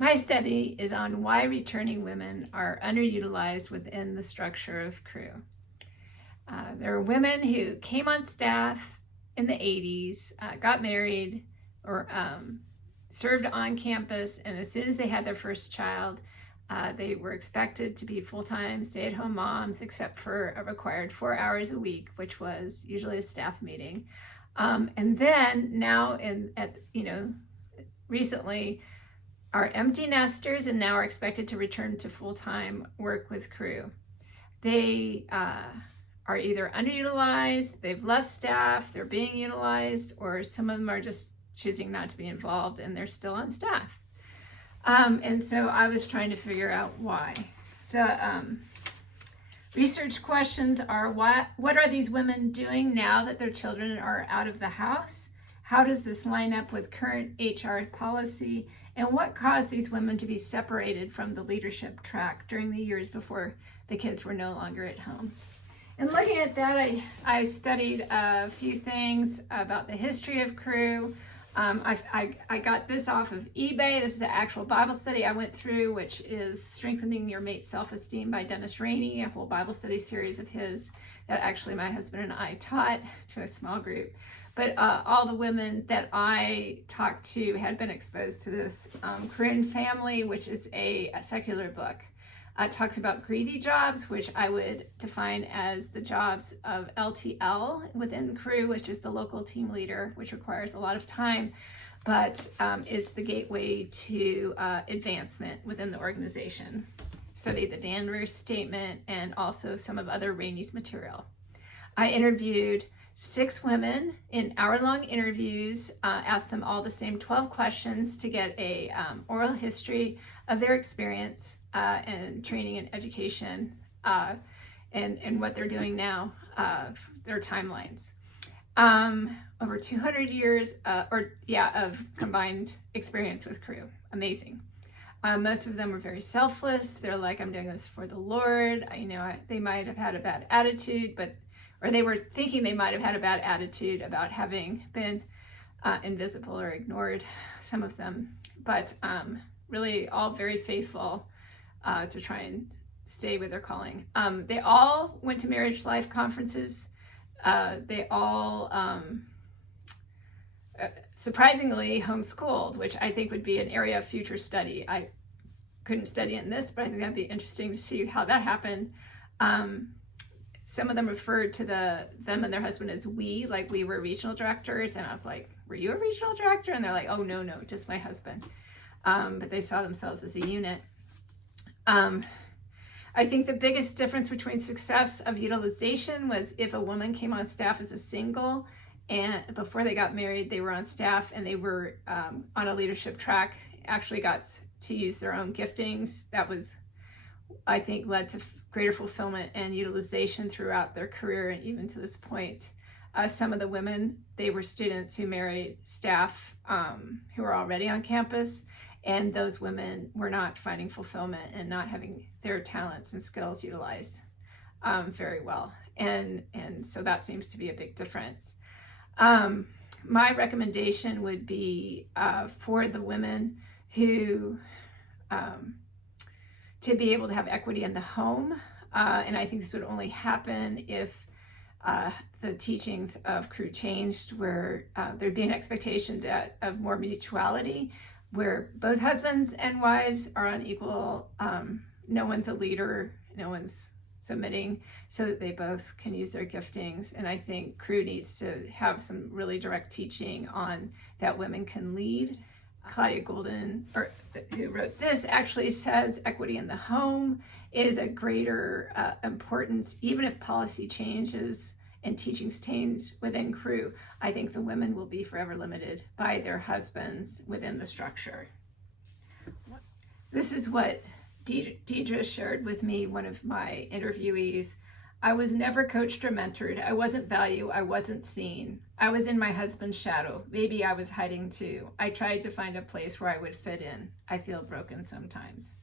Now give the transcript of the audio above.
My study is on why returning women are underutilized within the structure of crew. There are women who came on staff in the 80s, got married, or served on campus, and as soon as they had their first child, they were expected to be full-time stay-at-home moms, except for a required 4 hours a week, which was usually a staff meeting. And then now, recently, are empty nesters and now are expected to return to full-time work with crew. They are either underutilized, they've left staff, they're being utilized, or some of them are just choosing not to be involved and they're still on staff. And so I was trying to figure out why. The research questions are, what are these women doing now that their children are out of the house? How does this line up with current HR policy? And what caused these women to be separated from the leadership track during the years before the kids were no longer at home? And looking at that, I studied a few things about the history of crew. I got this off of eBay. This is the actual Bible study I went through, which is Strengthening Your Mate's Self-Esteem by Dennis Rainey, a whole Bible study series of his that actually my husband and I taught to a small group. But all the women that I talked to had been exposed to this. Korean Family, which is a secular book, talks about greedy jobs, which I would define as the jobs of LTL within crew, which is the local team leader, which requires a lot of time, but is the gateway to advancement within the organization. Study the Danvers Statement and also some of other Rainey's material. I interviewed 6 women in hour-long interviews, asked them all the same 12 questions to get a oral history of their experience and training and education and what they're doing now, their timelines. Over 200 years of combined experience with crew. Amazing. Most of them were very selfless. They're like, I'm doing this for the Lord. They might have had a bad attitude, or they were thinking they might have had a bad attitude about having been invisible or ignored, some of them, but really all very faithful to try and stay with their calling. They all went to marriage life conferences. They all surprisingly homeschooled, which I think would be an area of future study. I couldn't study in this, but I think that'd be interesting to see how that happened. Some of them referred to them and their husband as we, like we were regional directors. And I was like, were you a regional director? And they're like, oh, no, just my husband. But they saw themselves as a unit. I think the biggest difference between success of utilization was if a woman came on staff as a single and before they got married, they were on staff and they were on a leadership track, actually got to use their own giftings. That was, I think, led to greater fulfillment and utilization throughout their career and even to this point. Some of the women, they were students who married staff who were already on campus, and those women were not finding fulfillment and not having their talents and skills utilized very well. And so that seems to be a big difference. My recommendation would be for the women who to be able to have equity in the home. And I think this would only happen if the teachings of crew changed, where there'd be an expectation of more mutuality, where both husbands and wives are on equal, no one's a leader, no one's submitting, so that they both can use their giftings. And I think crew needs to have some really direct teaching on that women can lead. Claudia Golden, who wrote this, actually says equity in the home is a greater importance, even if policy changes and teachings change within crew. I think the women will be forever limited by their husbands within the structure. This is what Deidre shared with me, one of my interviewees. I was never coached or mentored. I wasn't valued. I wasn't seen. I was in my husband's shadow. Maybe I was hiding too. I tried to find a place where I would fit in. I feel broken sometimes.